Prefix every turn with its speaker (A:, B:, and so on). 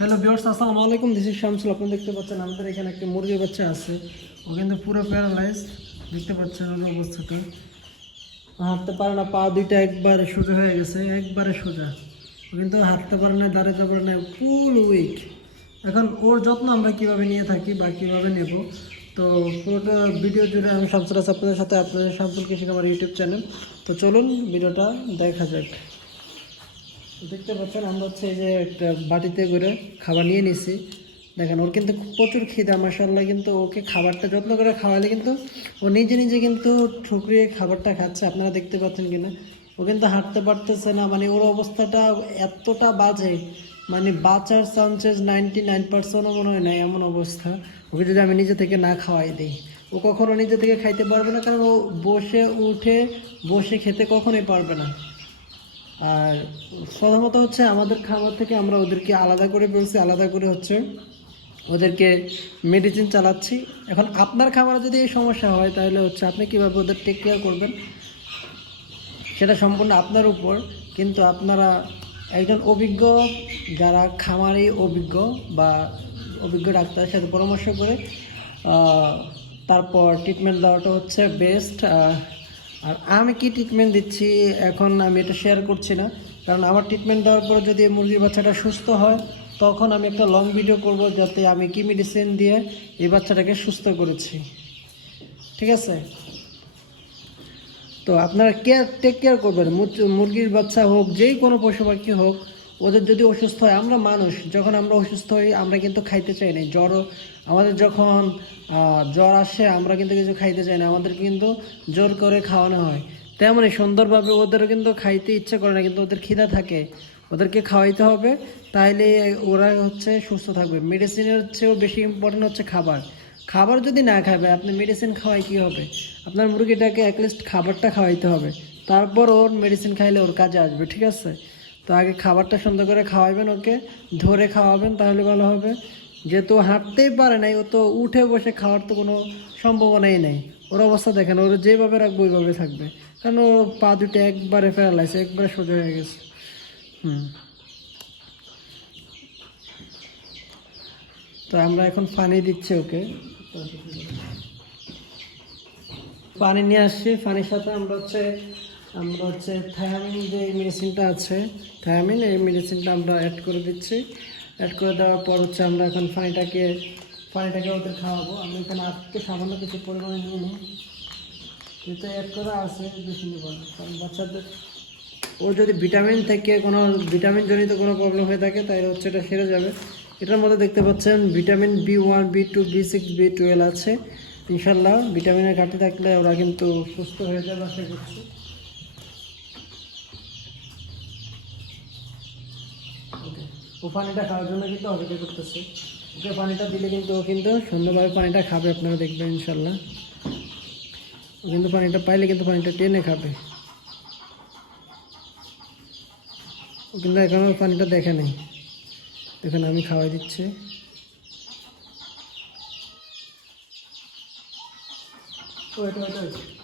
A: Hello বিয়ার্স আসসালামু আলাইকুম। This is Shamsul আপনি দেখতে পাচ্ছেন আমাদের এখানে একটা মুরগি বাচ্চা আছে। ও কিন্তু পুরো প্যারালাইজ দেখতে পাচ্ছেন ওর অবস্থাটা। হাঁটতে পারে না, পা দুইটা একবারে সোজা হয়ে গেছে, একবারে সোজা। ও কিন্তু হাঁটতে পারে না, দাঁড়াতে পারে না ফুল উইক এখন ওর যত্ন আমরা কীভাবে নিয়ে থাকি বা কীভাবে নেব? তো পুরোটা ভিডিও জুড়ে আমি শামসুল আছি আপনাদের সাথে। আপনাদের শামসুল কৃষিক আমার ইউটিউব চ্যানেল তো চলুন, ভিডিওটা দেখা যাক। দেখতে পাচ্ছেন, আমরা হচ্ছে যে একটা বাটিতে করে খাবার নিয়ে নিছি। দেখেন, ওর কিন্তু প্রচুর খিদা মাসাল্লাহ কিন্তু ওকে খাবারটা যত্ন করে খাওয়ালে কিন্তু ও নিজে নিজে কিন্তু ঠুকরিয়ে খাবারটা খাচ্ছে। আপনারা দেখতে পাচ্ছেন কিনা? ও কিন্তু হাঁটতে পারতেছে না মানে ওর অবস্থাটা এতটা বাজে মানে বাঁচার চান্সেস নাইনটি নাইন পার্সেন্টও মনে হয় না এমন অবস্থা। ওকে যদি আমি নিজে থেকে না খাওয়াই দিই, ও কখনো নিজে থেকে খাইতে পারবে না, কারণ ও বসে উঠে, বসে খেতে কখনোই পারবে না। আর প্রথমত হচ্ছে আমাদের খাবার থেকে আমরা ওদেরকে আলাদা করে ফেলছি, আলাদা করে হচ্ছে ওদেরকে মেডিসিন চালাচ্ছি। এখন আপনার খাবারে যদি এই সমস্যা হয়, তাহলে হচ্ছে আপনি কীভাবে ওদের টেক কেয়ার করবেন? সেটা সম্পূর্ণ আপনার উপর, কিন্তু আপনারা একজন অভিজ্ঞ, যারা খামারি অভিজ্ঞ বা অভিজ্ঞ ডাক্তারের সাথে পরামর্শ করে তারপর ট্রিটমেন্ট দেওয়াটা হচ্ছে বেস্ট আর আমি কি ট্রিটমেন্ট দিচ্ছি এখন আমি এটা শেয়ার করছি না। কারণ আমার ট্রিটমেন্ট দেওয়ার পরে যদি মুরগির বাচ্চাটা সুস্থ হয়, তখন আমি একটা লং ভিডিও করব যাতে আমি কি মেডিসিন দিয়ে এই বাচ্চাটাকে সুস্থ করেছি। ঠিক আছে? তো আপনারা কেয়ার টেক কেয়ার করবেন। মুরগির বাচ্চা হোক, যেই কোনো পশু পাখি হোক ওদের যদি অসুস্থ হয়, আমরা মানুষ। যখন আমরা অসুস্থ হই, আমরা কিন্তু খাইতে চাই না। জ্বর আমাদের যখন জ্বর আসে, আমরা কিন্তু কিছু খাইতে চাই না। আমাদের কিন্তু জোর করে খাওয়ানো হয়। তেমনই সুন্দরভাবে ওদের কিন্তু খাইতে ইচ্ছে করে না, কিন্তু ওদের খিদা থাকে। ওদেরকে খাওয়াইতে হবে, তাইলে ওরা হচ্ছে সুস্থ থাকবে। মেডিসিনের চেয়েও বেশি ইম্পর্টেন্ট হচ্ছে খাবার। খাবার যদি না খাবে, আপনি মেডিসিন খাওয়াই কি হবে? আপনার মুরগিটাকে অ্যাটলিস্ট খাবারটা খাওয়াইতে হবে। তারপর ওর মেডিসিন খাইলে ওর কাজে আসবে, ঠিক আছে? তো আগে খাবারটা সুন্দর করে খাওয়াবেন ওকে, ধরে খাওয়াবেন তাহলে ভালো হবে। যেহেতু হাঁটতেই পারে নাই, ও তো উঠে বসে খাওয়ার তো কোনো সম্ভাবনাই নেই। ওর অবস্থা দেখেন, ওর যেভাবে রাখব ওইভাবে থাকবে। কারণ ও পা দুটো একবারে ফেরালাইছে একবারে সোজা হয়ে গেছে। হুম। তো আমরা এখন পানি দিচ্ছি ওকে। পানি নিয়ে আসছি, পানির সাথে আমরা হচ্ছে আমরা হচ্ছে থায়ামিন যে মেডিসিনটা আছে থায়ামিন এই মেডিসিনটা আমরা অ্যাড করে দিচ্ছি। অ্যাড করে দেওয়ার পর হচ্ছে আমরা এখন পানিটাকে পানিটাকে ওদের খাওয়াবো। আমি এখানে আজকে সামান্য কিছু পরিমাণে নিয়ে নিই এটা অ্যাড করা আছে, বেশি নেব কারণ বাচ্চাদের ও যদি ভিটামিন থেকে কোনো ভিটামিন জনিত কোনো প্রবলেম হয়ে থাকে, তাহলে হচ্ছে এটা সেরে যাবে। এটার মধ্যে দেখতে পাচ্ছেন vitamin B one B two B six B twelve আছে। ইনশাল্লাহ ভিটামিনের ঘাটতি থাকলে ওরা কিন্তু সুস্থ হয়ে যাবে, আশা করছি। ও পানিটা খাওয়ার জন্য কিন্তু অপেক্ষা করতেছে। ওকে পানিটা দিলে কিন্তু ও কিন্তু সুন্দরভাবে পানিটা খাবে, আপনারা দেখবেন ইনশাল্লাহ ও কিন্তু পানিটা পাইলে কিন্তু পানিটা টেনে খাবে। ও কিন্তু এখনও পানিটা দেখে নেই। দেখুন, আমি খাওয়াই দিচ্ছি। Wait wait wait